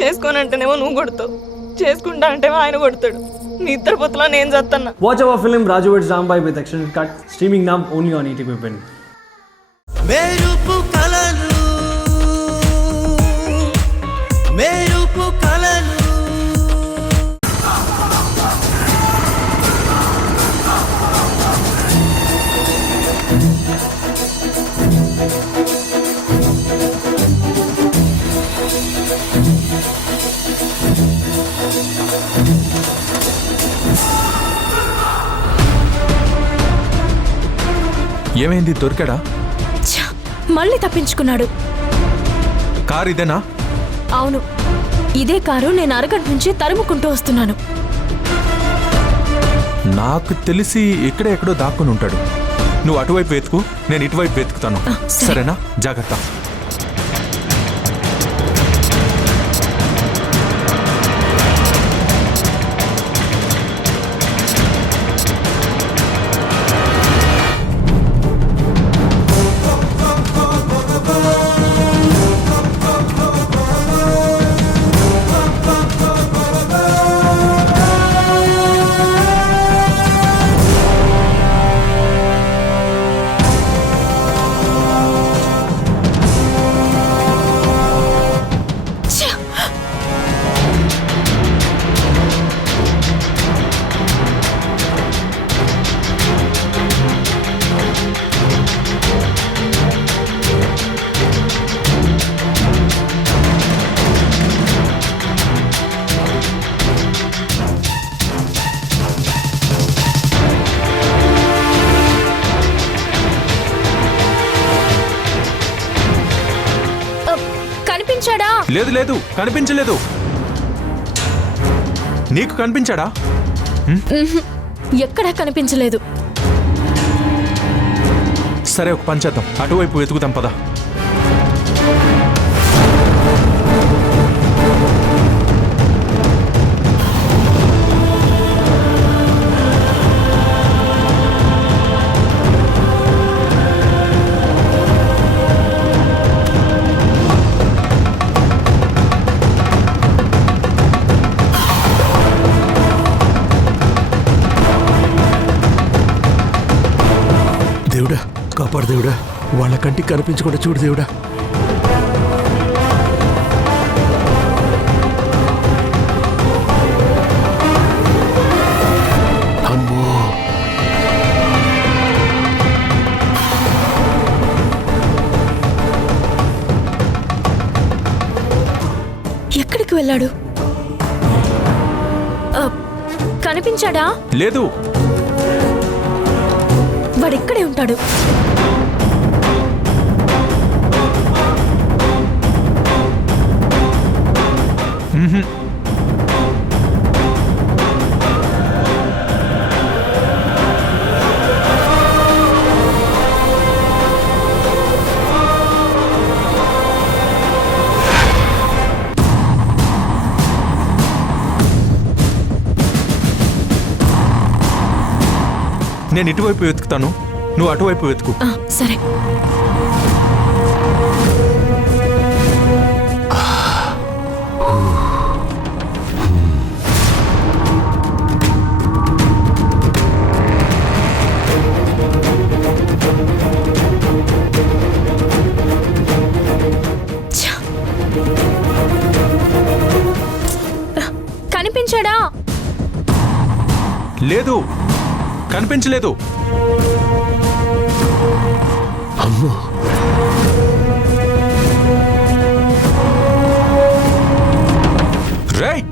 చేసుకోనంటేనేమో నువ్వు కొడతావు, చేసుకుంటా అంటేమో ఆయన కొడతాడు. నీ ఇద్దరు పొత్తులో నేను చేస్తున్నా. Watch our film Raju vs. Rambai with extended cut, streaming now only on ETV Win. మెరుపు కలలు మెరుపు కలలు ఏమైంది, దొరికాడా? మళ్ళీ తప్పించుకున్నాడు. కారు ఇదేనా? అవును, ఇదే కారు. నేను అరగంట నుంచి తరుముకుంటూ వస్తున్నాను. నాకు తెలిసి ఇక్కడే ఎక్కడో దాక్కుని ఉంటాడు. నువ్వు అటువైపు వెతుకు, నేను ఇటువైపు వెతుకుతాను. సరే. సరేనా? జాగ్రత్త. కనిపించాడా? లేదు లేదు, కనిపించలేదు. నీకు కనిపించాడా? ఎక్కడా కనిపించలేదు. సరే, ఒక పని చేద్దాం, అటువైపు వెతుకుతాం పద. దేవుడా, కాపాడు దేవుడా, వాళ్ళ కంటికి కనిపించకుండా చూడు దేవుడా. అమ్మో, ఎక్కడికి వెళ్ళాడు? కనిపించాడా? లేదు. వాడిక్కడే ఉంటాడు. నేను ఇటువైపు వెతుకుతాను, నువ్వు అటువైపు వెతుకు. సరే. కనిపించాడా? లేదు, కనిపించలేదు. అమ్మో, రేయ్,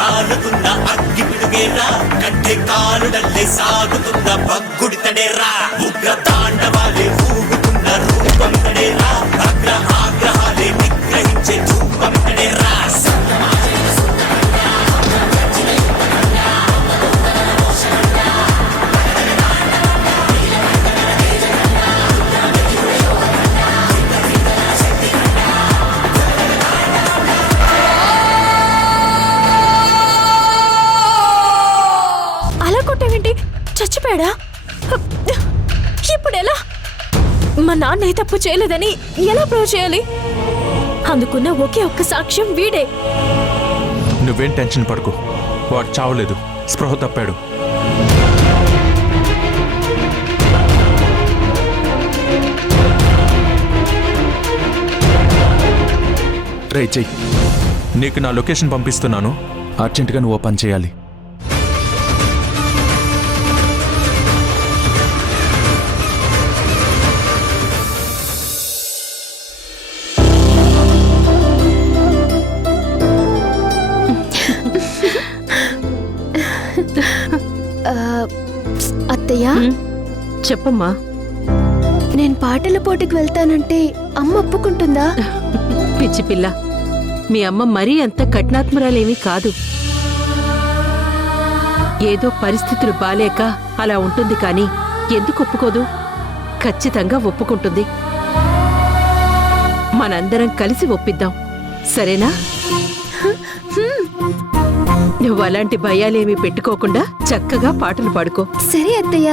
రాలుతున్న అగ్గి పిడుగేరా కట్టె కాలుడల్లే సాగుతున్న బగ్గుడితడేరా ఉగ్ర తాండవాలే ఊగుతున్న రూపమితడేరా అగ్ర ఆగ్రహాలే నిగ్రహించే ధూపమితడేరా అలా కొట్టావేంటి? చచ్చిపోయాడా? ఇప్పుడు ఎలా? మా నాన్న ఏ తప్పు చేయలేదని ఎలా ప్రూవ్ చేయాలి? అందుకున్న ఒకే ఒక్క సాక్ష్యం వీడే. నువ్వేం టెన్షన్ పడుకో, వాడు చావలేదు, స్పృహ తప్పాడు. రే చెయ్యి, నీకు నా లొకేషన్ పంపిస్తున్నాను, అర్జెంటుగా నువ్వు ఓ పని చేయాలి. అత్తయ్య, చెప్పమ్మా. నేను పాటల పోటీకి వెళ్తానంటే అమ్మ ఒప్పుకుంటుందా? పిచ్చి పిల్ల, మీ అమ్మ మరీ అంత కఠినాత్మరాలేమీ కాదు. ఏదో పరిస్థితులు బాలేక అలా ఉంటుంది కానీ ఎందుకు ఒప్పుకోదు? ఖచ్చితంగా ఒప్పుకుంటుంది. మనందరం కలిసి ఒప్పిద్దాం, సరేనా? నువ్వు అలాంటి భయాలేమీ పెట్టుకోకుండా చక్కగా పాటలు పాడుకో. సరే అత్తయ్య.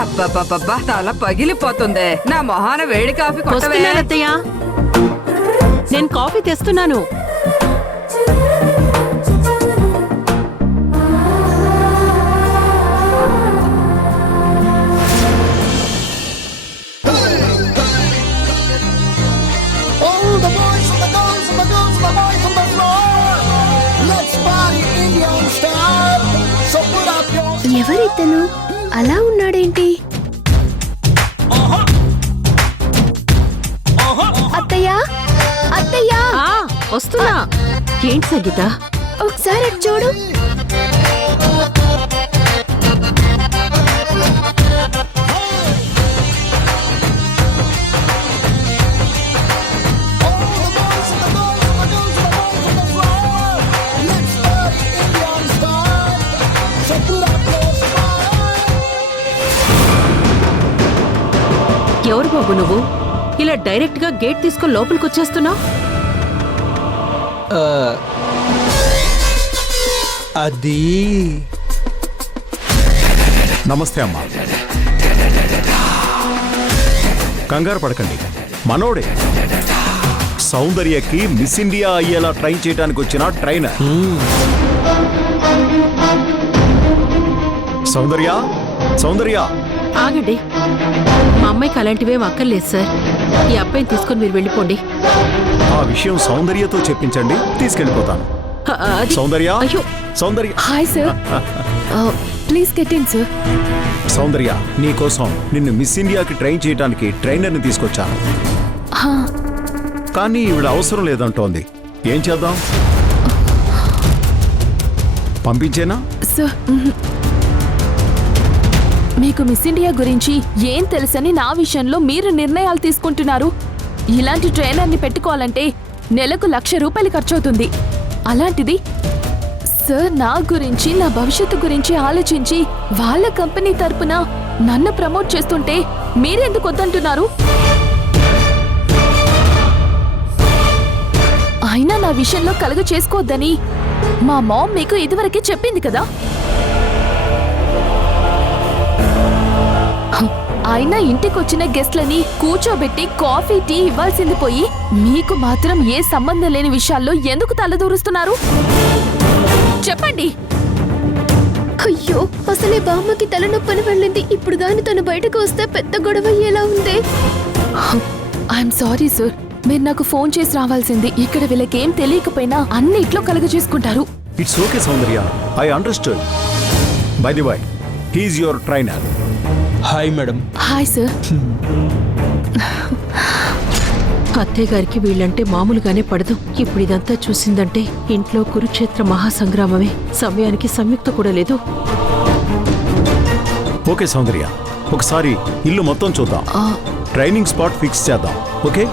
అబ్బబ్బబ్బబ్బా, తల పగిలిపోతుంది. నా మొహాన వేడి కాఫీ కొట్టవే. వస్తున్నాను అత్తయ్య, నేను కాఫీ తెస్తున్నాను. ఎవరితను అలా ఉన్నాడేంటి? అత్తయ్య, అత్తయ్య, వస్తున్నా. ఏంటి సంగీత? ఒకసారి అటు చూడు. ఎవరు బాబు నువ్వు? ఇలా డైరెక్ట్ గా గేట్ తీసుకొని లోపలికి వచ్చేస్తున్నావు? అది నమస్తే అమ్మా. కంగారు పడకండి, మనోడే సౌందర్యకి మిస్ ఇండియా అయ్యేలా ట్రైన్ చేయడానికి వచ్చిన ట్రైనర్. సౌందర్య, సౌందర్య, ఆగండి. మా అమ్మాయికి అలాంటివేం అక్కర్లేదు సార్. ఈ అబ్బాయిని తీసుకొని మీరు వెళ్ళిపోండి. ఆ విషయం సౌందర్యతో చెప్పించండి, తీసుకెళ్ళిపోతాను. సౌందర్య, అయ్యో, Soundarya. Hi sir, please get in sir. Soundarya, నీకోసం నిన్ను మిస్ ఇండియాకి ట్రైన్ చేయడానికి ట్రైనర్ని తీసుకొచ్చాను. కానీ ఈవిడ అవసరం లేదంటోంది. ఏం చేద్దాం? పంపించేనా? సార్, మీకు మిస్ ఇండియా గురించి ఏం తెలుసని నా విషయంలో మీరు నిర్ణయాలు తీసుకుంటున్నారు? ఇలాంటి ట్రైనర్ని పెట్టుకోవాలంటే నెలకు 1,00,000 రూపాయలు ఖర్చవుతుంది. అలాంటిది సార్ నా గురించి, నా భవిష్యత్తు గురించి ఆలోచించి వాళ్ళ కంపెనీ తరపున నన్ను ప్రమోట్ చేస్తుంటే మీరెందుకు వద్దంటున్నారు? అయినా నా విషయంలో కలుగ చేసుకోవద్దని మా మామ్ మీకు ఇదివరకే చెప్పింది కదా. అయినా ఇంటికొచ్చిన గెస్ట్లని కూర్చోబెట్టి కాఫీ, టీ ఇవ్వాల్సింది పోయి మీకు మాత్రం ఏ సంబంధం లేని విషయాల్లో ఎందుకు తలదూరుస్తున్నారు? చెప్పండి. అయ్యో, అసలే బామ్మకి తలనొప్పని వెళ్ళింది. ఇప్పుడు గాని తను బయటకు వస్తే పెద్ద గొడవ ఎలా ఉంది? ఐఎమ్ సారీ సార్, మీరు నాకు ఫోన్ చేసి రావాల్సింది. ఇక్కడ వీళ్ళకేం తెలియకపోయినా అన్నిట్లో కలుగజేసుకుంటారు. It's okay Soundarya, I understand. By the way, he is your trainer. Hi madam. Hi sir. అత్తయ్య గారికి వీళ్ళంటే మామూలుగానే పడదు. ఇప్పుడు ఇదంతా చూసిందంటే ఇంట్లో కురుక్షేత్ర మహాసంగ్రామమే. సమయానికి సంయుక్త కూడా లేదు. ఓకే సౌందర్య, ఒకసారి ఇల్లు మొత్తం చూద్దాం. ట్రైనింగ్ స్పాట్ ఫిక్స్ చేద్దాం. Okay.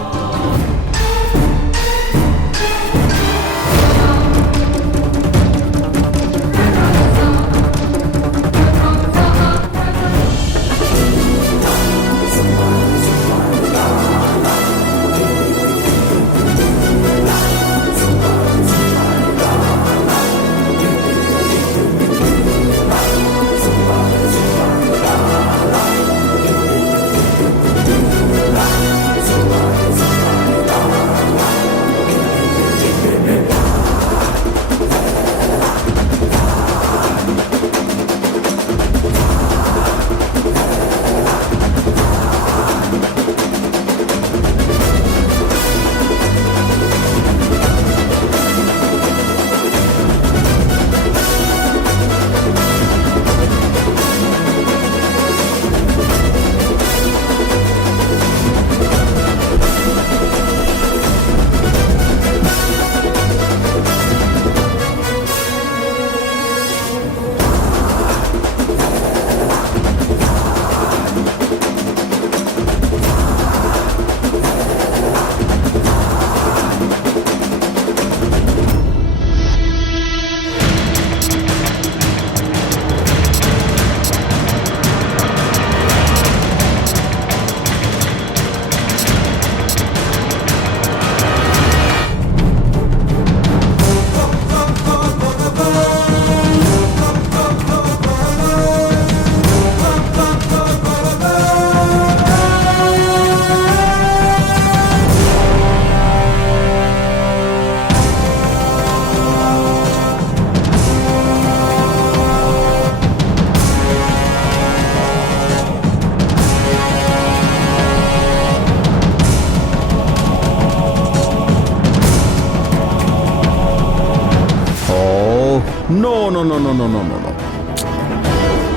No no no no no no no no.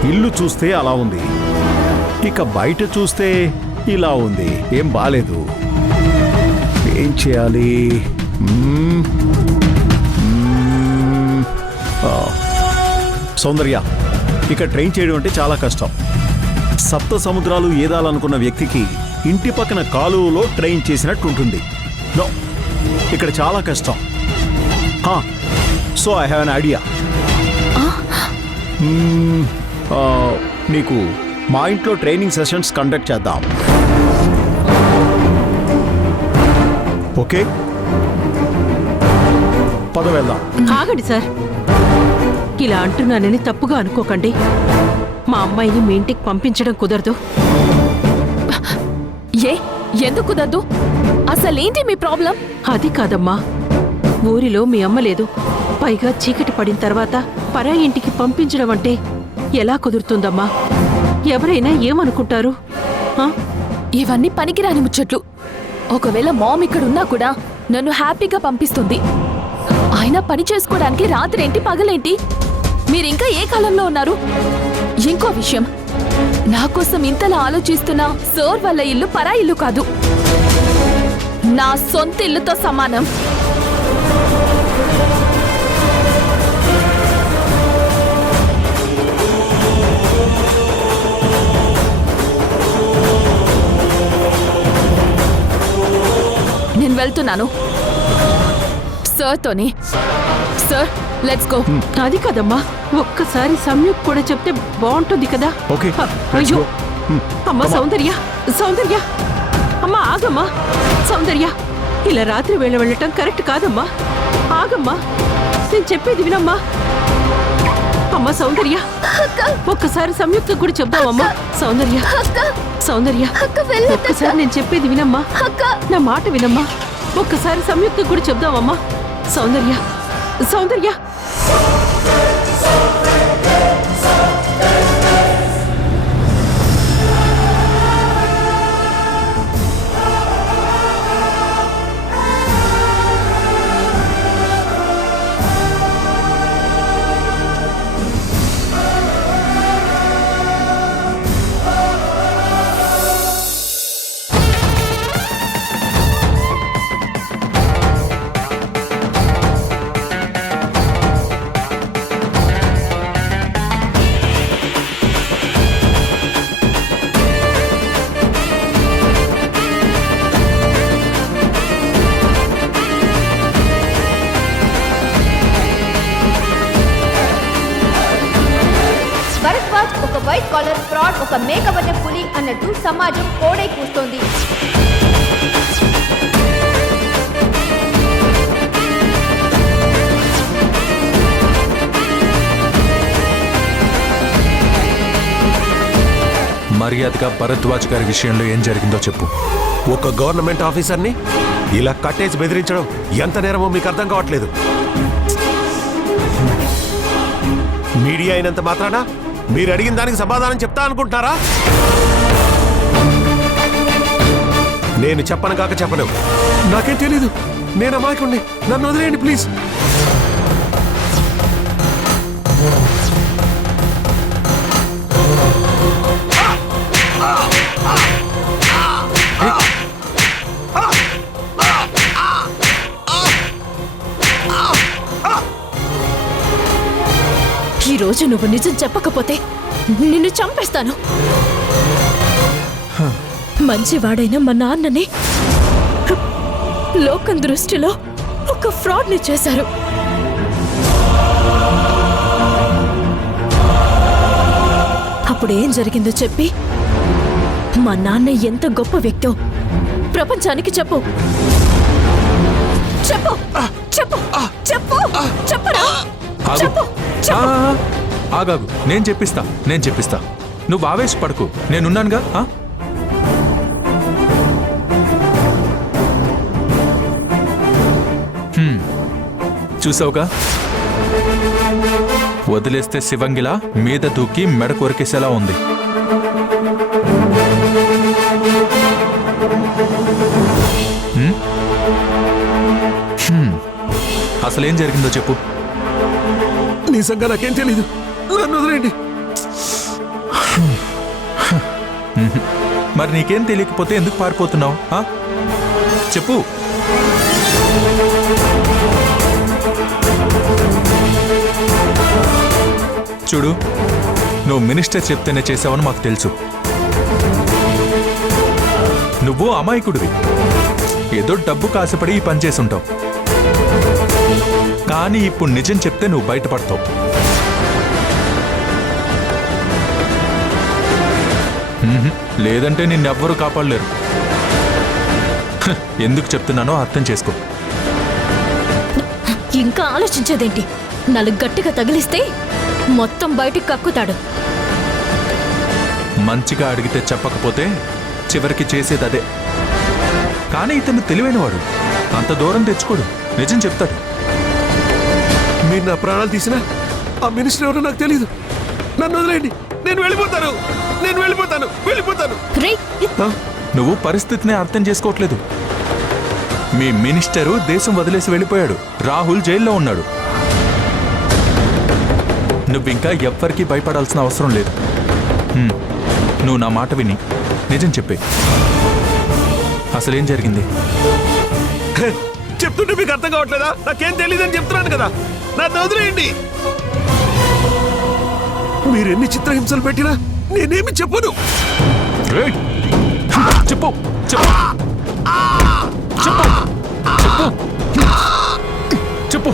ఇల్లు చూస్తే అలా ఉంది, ఇక బయట చూస్తే ఇలా ఉంది. ఏం బాలేదు. ఏం చేయాలి? సౌందర్య, ఇక ట్రైన్ చేయడం అంటే చాలా కష్టం. సప్త సముద్రాలు ఏదాలనుకున్న వ్యక్తికి ఇంటి పక్కన కాలువలో ట్రైన్ చేసినట్టు ఉంటుంది. నో, ఇక్కడ చాలా కష్టం. So I have an idea. నీకు మా ఇంట్లో ట్రైనింగ్ సెషన్స్ కండక్ట్ చేద్దాం. ఓకే, పద వెళ్దాం. ఆగండి సార్, ఇలా అంటున్నానని తప్పుగా అనుకోకండి. మా అమ్మాయిని మీ ఇంటికి పంపించడం కుదరదు. ఎందుకు కుదరదు? అసలేంటి మీ ప్రాబ్లం? అది కాదమ్మా, ఊరిలో మీ అమ్మ లేదు, పైగా చీకటి పడిన తర్వాత పరాయి ఇంటికి పంపించడం అంటే ఎలా కుదురుతుందమ్మా? ఎవరైనా ఏమనుకుంటారు? ఇవన్నీ పనికిరాని ముచ్చట్లు. ఒకవేళ మామ్ ఇక్కడున్నా కూడా నన్ను హ్యాపీగా పంపిస్తుంది. అయినా పని చేసుకోవడానికి రాత్రేంటి పగలేంటి? మీరింకా ఏ కాలంలో ఉన్నారు? ఇంకో విషయం, నా కోసం ఇంతలా ఆలోచిస్తున్న సార్ వాళ్ళ ఇల్లు పరాయి ఇల్లు కాదు, నా సొంత ఇల్లుతో సమానం. నేను వెళ్తున్నాను సార్తోని. Sir, let's go. అది కదమ్మా, ఒక్కసారి సంయుక్ కూడా చెప్తే బాగుంటుంది కదా. ఓకే. అయ్యో అమ్మా, సౌందర్య సౌందర్య, అమ్మా ఆగమ్మా. సౌందర్య, ఇలా రాత్రి వేళ వెళ్ళటం కరెక్ట్ కాదమ్మా. ఆగమ్మా, నేను చెప్పేది వినమ్మా. అమ్మా సౌందర్య, ఒక్కసారి సంయుక్త కూడా చెప్దామమ్మా. సౌందర్య సౌందర్య, ఒక్కసారి నేను చెప్పేది వినమ్మా. నా మాట వినమ్మా. ఒక్కసారి సంయుక్త కూడా చెప్దామమ్మా. సౌందర్య సౌందర్య. వైట్ కాలర్ ఫ్రాడ్ ఒక మేకవన్న పులి అన్నట్టు సమాజం కోడై కూస్తోంది. మర్యాదగా భరద్వాజ్ గారి విషయంలో ఏం జరిగిందో చెప్పు. ఒక గవర్నమెంట్ ఆఫీసర్ని ఇలా కట్టేసి బెదిరించడం ఎంత నేరమో మీకు అర్థం కావట్లేదు. మీడియా అయినంత మాత్రాన మీరు అడిగిన దానికి సమాధానం చెప్తా అనుకుంటున్నారా? నేను చెప్పను కాక చెప్పను. నాకేం తెలీదు. నేను అమాయకుణ్ణి. నన్ను వదిలేయండి ప్లీజ్. ఈ రోజు నువ్వు నిజం చెప్పకపోతే నిన్ను చంపేస్తాను. మంచివాడైన మా నాన్నని లోకం దృష్టిలో ఒక ఫ్రాడ్ని చేశారు. అప్పుడు ఏం జరిగిందో చెప్పి మా నాన్న ఎంత గొప్ప వ్యక్తో ప్రపంచానికి చెప్పు. చెప్పు చెప్పు చెప్పు చెప్పరా చెప్పు. ఆగాగు, నేను చెప్పిస్తా. నువ్వు ఆవేశపడకు, నేనున్నానుగా. చూసావుగా, వదిలేస్తే శివంగిలా మీద దూకి మెడ కొరికేసేలా ఉంది. అసలేం జరిగిందో చెప్పు. నిజంగా నాకేం తెలీదు. నన్ను వదిలేయండి. మరి నీకేం తెలియకపోతే ఎందుకు పారిపోతున్నావు? చెప్పు. చూడు, నువ్వు మినిస్టర్ చెప్తేనే చేసావని మాకు తెలుసు. నువ్వు అమాయకుడివి. ఏదో డబ్బు కాసపడి ఈ పని చేసుంటావు. కానీ ఇప్పుడు నిజం చెప్తే నువ్వు బయటపడతావు. లేదంటే నిన్నెవ్వరూ కాపాడలేరు. ఎందుకు చెప్తున్నానో అర్థం చేసుకో. ఇంకా ఆలోచించేదేంటి? నలుగు గట్టిగా తగిలిస్తే మొత్తం బయటికి కక్కుతాడు. మంచిగా అడిగితే చెప్పకపోతే చివరికి చేసేది అదే. కానీ ఇతను తెలివైనవాడు. అంత దూరం తెచ్చుకోడు. నిజం చెప్తాడు. మీరు నా ప్రాణాలు తీసినా ఆ మినిస్టర్ ఎవరో నాకు తెలీదు. నన్ను వదిలేయండి. నేను వెళ్ళిపోతాను. నువ్వు పరిస్థితిని అర్థం చేసుకోవట్లేదు. మీ మినిస్టరు దేశం వదిలేసి వెళ్ళిపోయాడు. రాహుల్ జైల్లో ఉన్నాడు. నువ్వింకా ఎవ్వరికీ భయపడాల్సిన అవసరం లేదు. నువ్వు నా మాట విని నిజం చెప్పే. అసలేం జరిగింది? చెప్తుంటే మీకు అర్థం కావట్లేదా? నాకేం తెలియదని చెప్తున్నాను కదా. నన్ను వదిలేయండి. మీరెన్ని చిత్రహింసలు పెట్టినా నేనేమి చెప్పను. చెప్పు చెప్పు చెప్పు చెప్పు.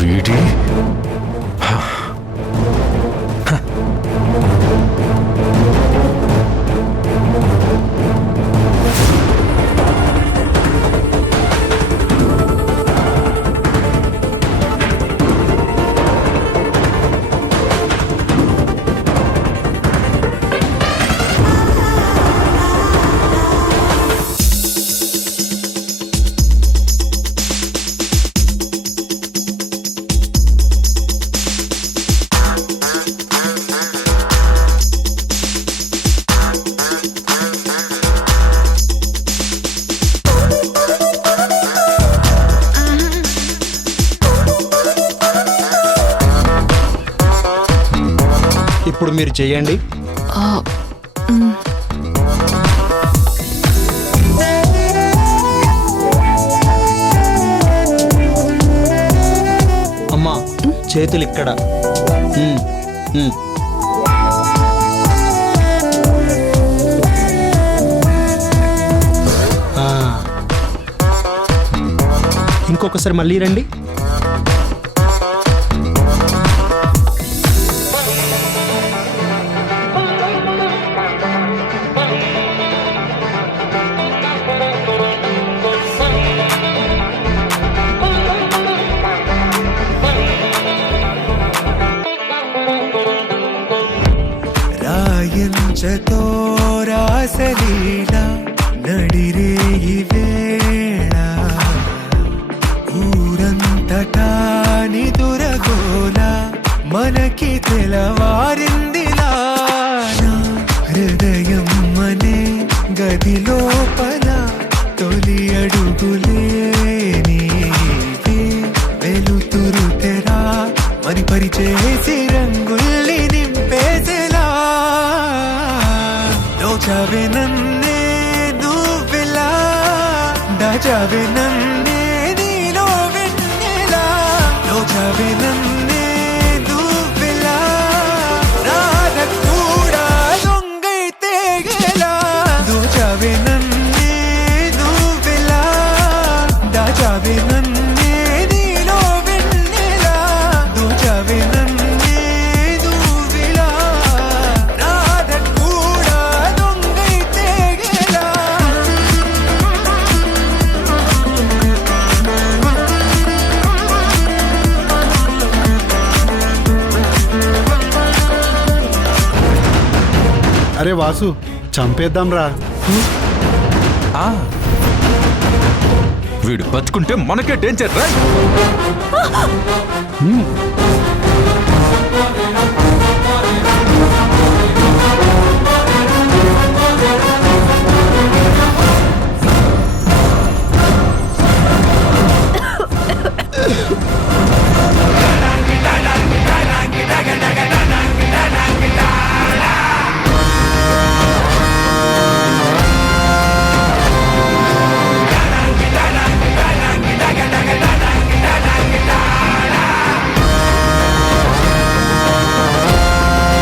వీడి ఇప్పుడు మీరు చెయ్యండి. అమ్మా, చేతులు ఇక్కడ. ఇంకొకసారి మళ్ళీ రండి. పంచతో రాసలీల నడిరే ఈ వేళ ఊరంతటా నిదురగోల మనకి తెలవారిందిలా నా హృదయం అనే గది లోపల తొలి అడుగులే నీవే వెలుతురు తెరా మరి పరిచేసి రంగుల్ని నింపేసేలా దోచావే నన్నే నువ్వెలా దాచావే నన్నే నీలో వెన్నెలా దోచావే నన్నే నువ్వెలా రాధ కూడా దొంగైతే ఎలా దోచావే నన్నే నువ్వెలా దాచావే నన్నే నీలో వెన్నెలా దోచావే నన్నే నువ్వెలా రాధ కూడా దొంగైతే ఎలా అరే వాసు చంపేద్దాం రా. ఆ, వీడు బతుకుంటే మనకే డేంజర్ రా.